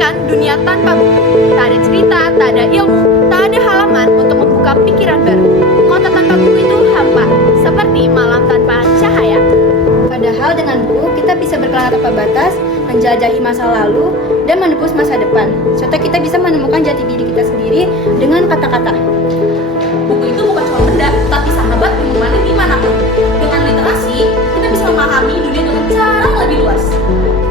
Bayangkan dunia tanpa buku. Tak ada cerita, tak ada ilmu, tak ada halaman untuk membuka pikiran baru. Kota tanpa buku itu hampa, seperti malam tanpa cahaya. Padahal dengan buku kita bisa berkelana tanpa batas, menjelajahi masa lalu, dan menebus masa depan. Serta kita bisa menemukan jati diri kita sendiri dengan kata-kata. Buku itu bukan cuma benda, tapi sahabat menemani dimanapun. Dengan literasi, kita bisa memahami dunia dengan cara lebih luas.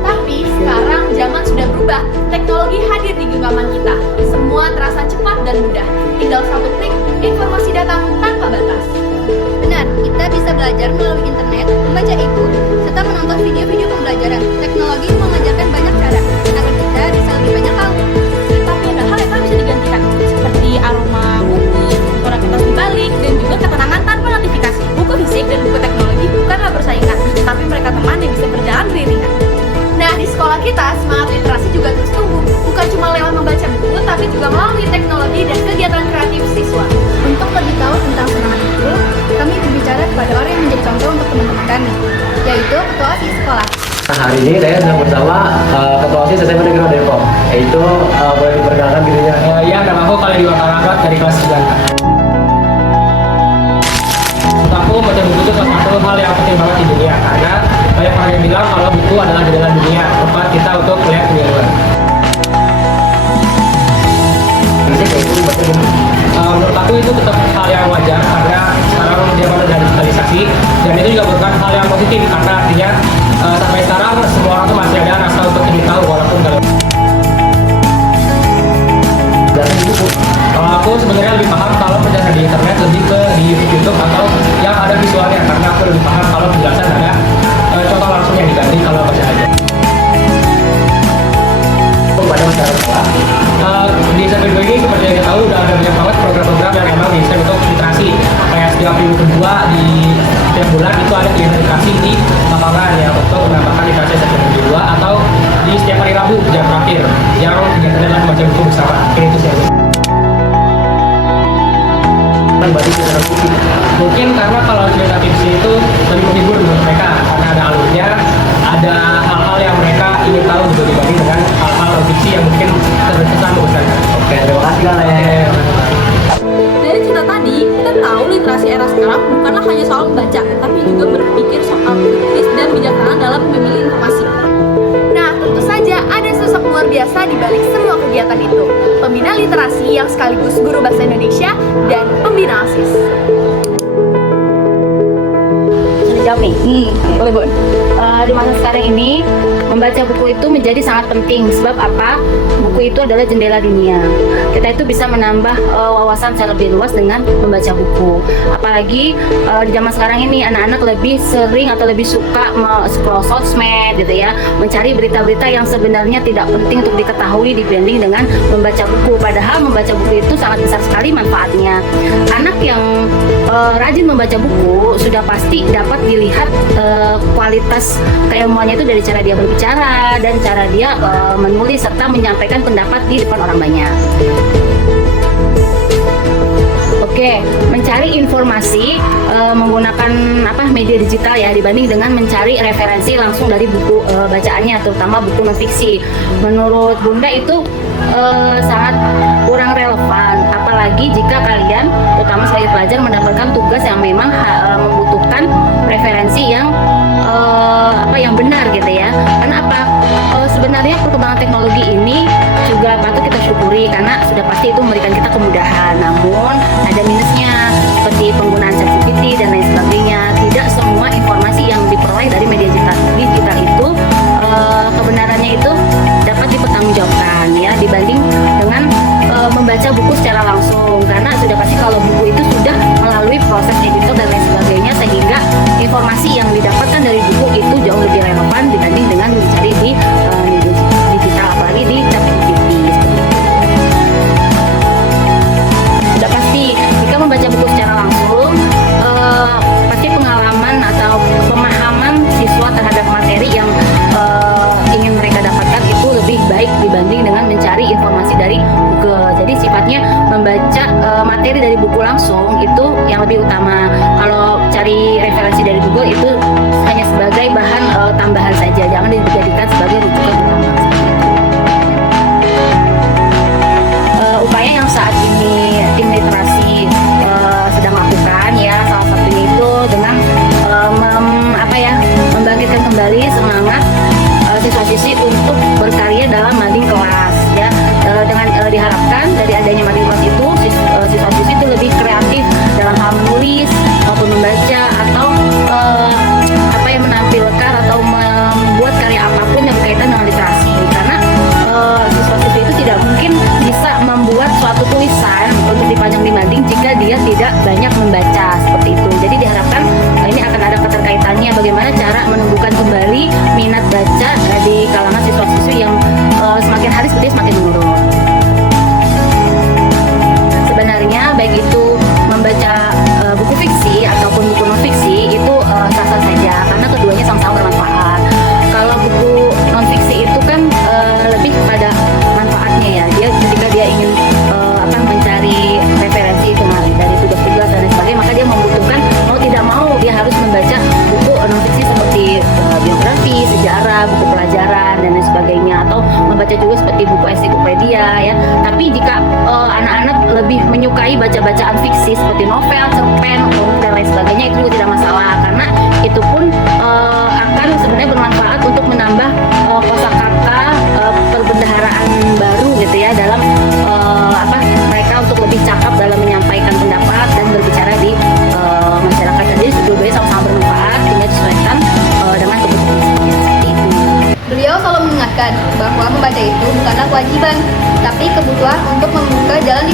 Tapi sekarang zaman sudah berubah. Teknologi hadir di genggaman kita. Semua terasa cepat dan mudah. Tinggal satu klik, informasi datang tanpa batas. Benar, kita bisa belajar melalui internet, membaca e-book, serta menonton video-video pembelajaran. Teknologi mengajarkan banyak cara agar kita bisa lebih banyak tahu. Tapi ada hal yang tak bisa digantikan, seperti aroma buku, suara kertas dibalik, dan juga ketenangan tanpa notifikasi. Buku fisik dan buku teknologi bukanlah bersaingan, tapi mereka teman yang bisa berjalan beriringan. Nah, di sekolah kita, semangat literasi juga terus tumbuh. Bukan cuma lewat membaca buku, tapi juga melalui teknologi dan kegiatan kreatif siswa. Untuk lebih tahu tentang semangat itu, kami berbicara kepada orang yang menjadi contoh untuk teman-teman kami, yaitu Ketua OSIS sekolah. Nah, hari ini saya sedang bersama Ketua OSIS SMA Negeri Depok, yaitu boleh diperkenalkan dirinya. Iya, nama aku Khalid Diwakarabat dari kelas 9. Untuk aku, baca buku itu salah satu hal yang penting banget di dunia, karena banyak orang yang bilang kalau buku adalah jendela dunia, tempat kita untuk melihat dunia luar. Menurut aku itu tetap hal yang wajar, karena sekarang dia ada digitalisasi, dan itu juga bukan hal yang positif, karena artinya sampai sekarang semua orang tuh masih ada rasa untuk ingin tahu walaupun kalau aku sebenarnya lebih paham kalau penjelasan di internet lebih ke di YouTube atau yang ada visualnya, karena aku lebih paham kalau penjelasan ada contoh langsung yang dibanding kalau baca aja. Pada masyarakat sekolah, Di SMP ini seperti yang kita tahu udah ada banyak banget program-program yang emang bisa untuk literasi, kayak setiap minggu kedua di setiap bulan itu ada kegiatan literasi di lapangan ya untuk menambahkan literasi setiap minggu kedua, atau di setiap hari Rabu jam terakhir yang kegiatannya adalah membaca buku bersama. Itu sih. Mungkin karena kalau cerita fiksi itu lebih menghibur menurut mereka, karena ada alurnya, ada hal-hal yang mereka ingin tahu gitu dibanding dengan hal-hal fiksi yang mungkin terkesan membosankan. Oke, terima kasih kalian. Dari cerita tadi, kita tahu literasi era sekarang bukanlah hanya soal membaca, tapi juga berpikir soal kritis dan bijaksana dalam memilih informasi. Nah, tentu saja ada sosok luar biasa di balik semua kegiatan itu. Pembina literasi yang sekaligus guru bahasa Indonesia dan pembina OSIS. Jawab nih, boleh Bu. Di masa sekarang ini membaca buku itu menjadi sangat penting. Sebab apa? Buku itu adalah jendela dunia. Kita itu bisa menambah wawasan secara lebih luas dengan membaca buku. Apalagi di zaman sekarang ini anak-anak lebih sering atau lebih suka scroll sosmed gitu ya, mencari berita-berita yang sebenarnya tidak penting untuk diketahui dibanding dengan membaca buku. Padahal membaca buku itu sangat besar sekali manfaatnya. Anak yang rajin membaca buku sudah pasti dapat dilihat kualitas keilmuannya itu dari cara dia berbicara dan cara dia menulis serta menyampaikan pendapat di depan orang banyak. Oke, mencari informasi menggunakan media digital ya dibanding dengan mencari referensi langsung dari buku bacaannya, terutama buku non fiksi. Menurut Bunda itu sangat kurang relevan, apalagi jika kalian terutama sebagai pelajar mendapatkan tugas yang memang membutuhkan referensi yang benar gitu ya. Karena apa? Sebenarnya perkembangan teknologi ini juga patut kita syukuri karena sudah pasti itu memberikan kita kemudahan. Namun ada minusnya seperti penggunaan ChatGPT dan lain sebagainya. Tidak semua informasi yang diperoleh dari media digital itu kebenarannya itu dapat dipertanggungjawabkan ya dibanding dengan membaca buku secara langsung, karena sudah pasti kalau buku itu sudah melalui proses editor dan lain sebagainya, sehingga informasi yang didapatkan dari buku itu jauh lebih relevan dibanding dengan mencari di media digital, apalagi di ChatGPT. Sudah pasti jika membaca buku secara langsung buku pelajaran dan lain sebagainya, atau membaca juga seperti buku ensiklopedia ya. Tapi jika anak-anak lebih menyukai baca-bacaan fiksi seperti novel, cerpen, dan lain sebagainya, itu juga tidak masalah, karena itu pun akan sebenarnya bermanfaat untuk menambah kosakata perbendaharaan baru gitu ya, dalam mereka untuk lebih cakap dalam menyampaikan pendapat dan berbicara di masyarakat. Jadi dua-duanya sama-sama bermanfaat, tinggal disesuaikan dengan kebutuhan seperti itu. Beliau selalu mengingatkan bahwa membaca itu bukanlah kewajiban, tapi kebutuhan untuk membuka jalan di